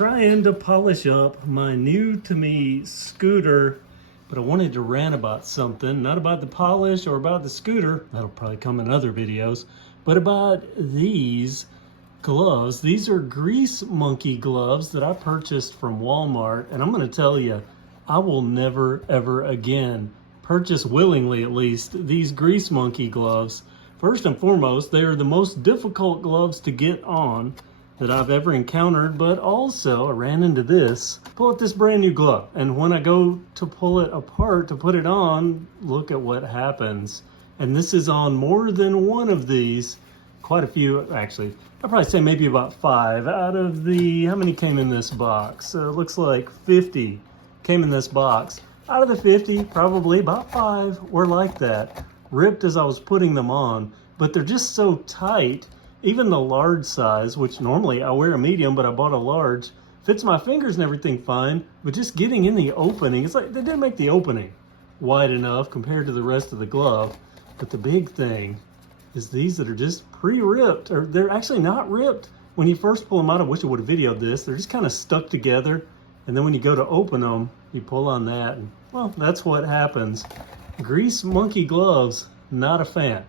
trying to polish up my new to me scooter, but I wanted to rant about something, not about the polish or about the scooter, that'll probably come in other videos, but about these gloves. These are Grease Monkey gloves that I purchased from Walmart, and I'm going to tell you, I will never ever again purchase, willingly at least, these Grease Monkey gloves. First and foremost, they are the most difficult gloves to get on that I've ever encountered, but also I ran into this. Pull out this brand new glove, and when I go to pull it apart to put it on, look at what happens. And this is on more than one of these, quite a few actually. I'd probably say maybe about 5 out of the, how many came in this box? It looks like 50 came in this box. Out of the 50, probably about 5 were like that. Ripped as I was putting them on, but they're just so tight. Even the large size, which normally I wear a medium, but I bought a large, fits my fingers and everything fine, but just getting in the opening, it's like they didn't make the opening wide enough compared to the rest of the glove. But the big thing is these that are just pre-ripped, or they're actually not ripped. When you first pull them out, I wish I would have videoed this, they're just kind of stuck together, and then when you go to open them, you pull on that, and well, that's what happens. Grease Monkey gloves, not a fan.